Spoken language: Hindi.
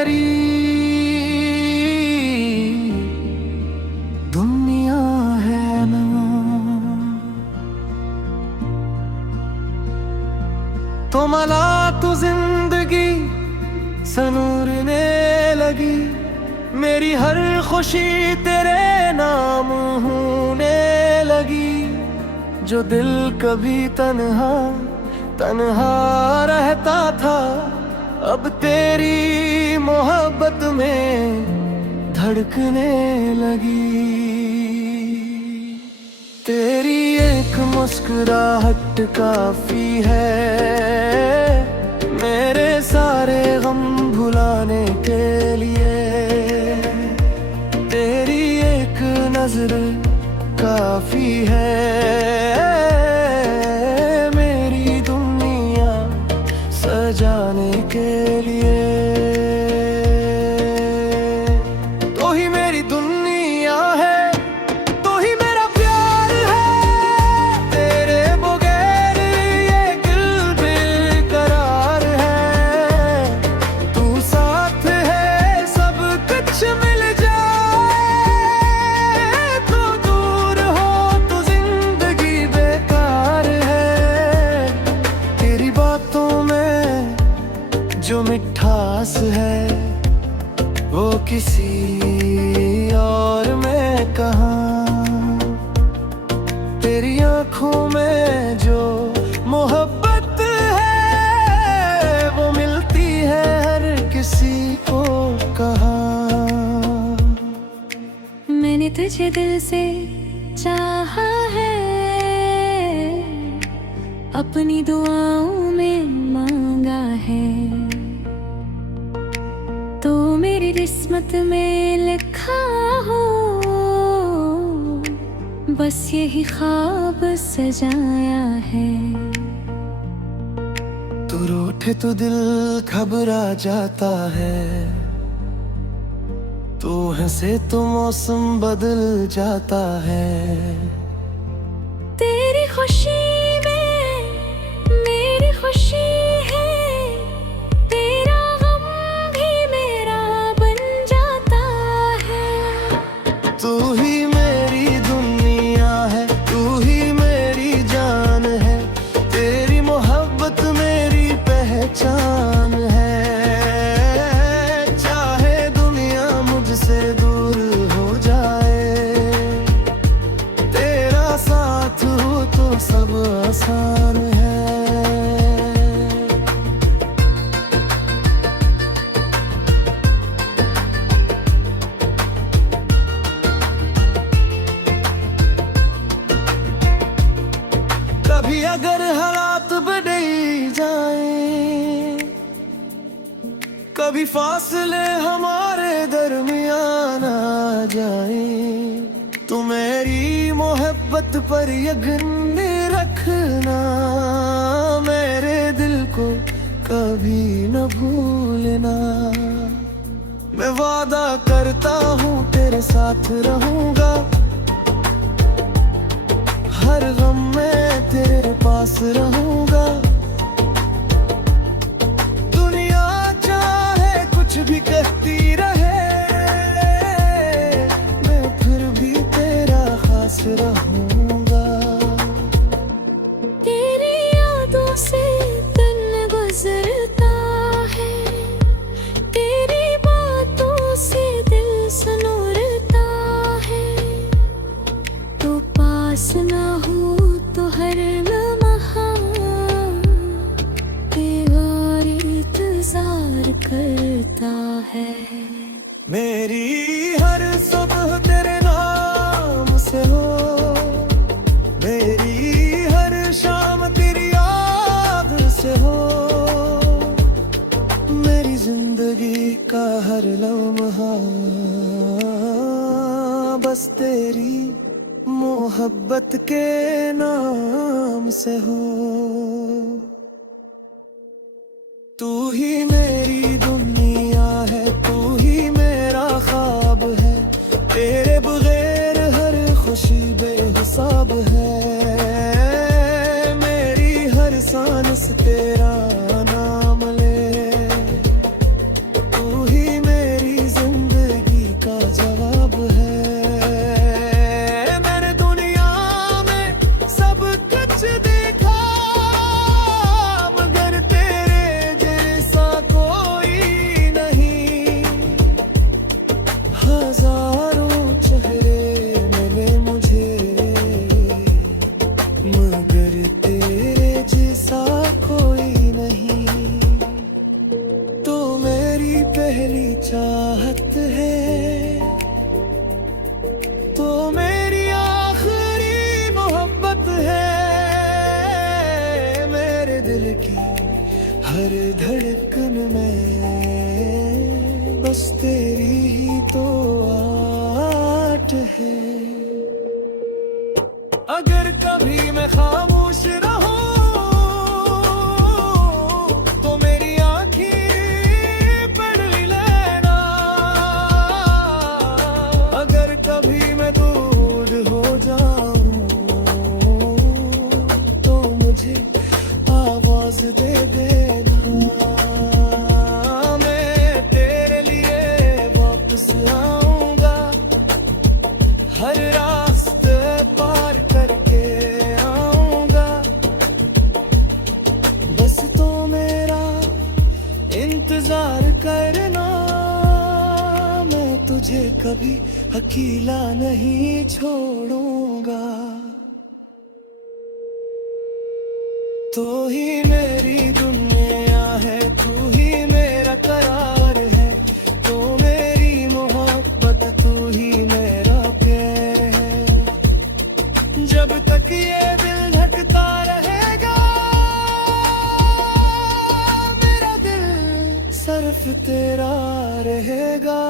मेरी दुनिया है ना। तो मला तू जिंदगी सनूरने लगी, मेरी हर खुशी तेरे नाम होने लगी। जो दिल कभी तन्हा तन्हा रहता था, अब तेरी मोहब्बत में धड़कने लगी। तेरी एक मुस्कुराहट काफी है मेरे सारे गम भुलाने के लिए। तेरी एक नजर काफी है मेरी दुनिया सजाने के लिए। तो ही मेरी दुनिया है, तो ही मेरा प्यार है। तेरे बगैर ये दिल बेकरार है। तू साथ है सब कुछ मिल जाए, तो दूर हो तो जिंदगी बेकार है। तेरी बातों में जो मिठास है वो किसी और में कहाँ। तेरी आंखों में जो मोहब्बत है वो मिलती है हर किसी को कहाँ। मैंने तुझे दिल से चाहा है, अपनी दुआओं में मांगा है। तो मेरी किस्मत में लिखा हो, बस यही ख्वाब सजाया है। तू रूठे तो दिल घबरा जाता है, तू हंसे तो मौसम बदल जाता है। तेरी खुशी में मेरी खुशी है, तेरा गम भी मेरा बन जाता है। तू ही मेरी दुनिया है, तू ही मेरी जान है। तेरी मोहब्बत मेरी पहचान है। चाहे दुनिया मुझसे दूर हो जाए, तेरा साथ हो तो सब आसान है। कभी अगर हालात बदल जाए, कभी फासले हमारे दरमियान आ जाए, तो मेरी मोहब्बत पर यकीन रखना। मेरे दिल को कभी न भूलना। मैं वादा करता हूँ तेरे साथ रहूंगा, हर गम में तेरे पास रहूंगा। दुनिया चाहे कुछ भी कहती रहे, मैं फिर भी तेरा खास रहूंगा। तेरी यादों से दिन गुजरता है, तेरी बातों से दिल सनूरता है। तो पास ना हो तो हर लम्हा बेगार इंतजार करता है। मेरी हर सुबह तेरे नाम से हो, मेरी हर शाम तेरी याद से हो। मेरी जिंदगी का हर लम्हा बस तेरी मोहब्बत के नाम से हो। तू ही मेरी दुनिया है, तू ही मेरा ख्वाब है। तेरे बगैर हर खुशी बेहिसाब है। मेरी हर सांस तेरा नाम ले, तू ही मेरी चाहत है, तो मेरी आखिरी मोहब्बत है। मेरे दिल की हर धड़कन में बस तेरी ही तो आट है। अगर कभी मैं खामोश रहूं तो मेरी आँखें पढ़ लेना। अगर कभी मैं दूर हो जाऊं तो मुझे आवाज दे देना। मैं तेरे लिए वापस आऊंगा, हर रास्ते पार करके आऊंगा। बस तो मेरा इंतजार करना, मैं तुझे कभी अकेला नहीं छोड़ूंगा। तू ही मेरी दुनिया है, तू ही मेरा करार है, तू मेरी मोहब्बत, तू ही मेरा प्यार है। जब तक ये दिल धड़कता रहेगा, मेरा दिल सिर्फ तेरा रहेगा।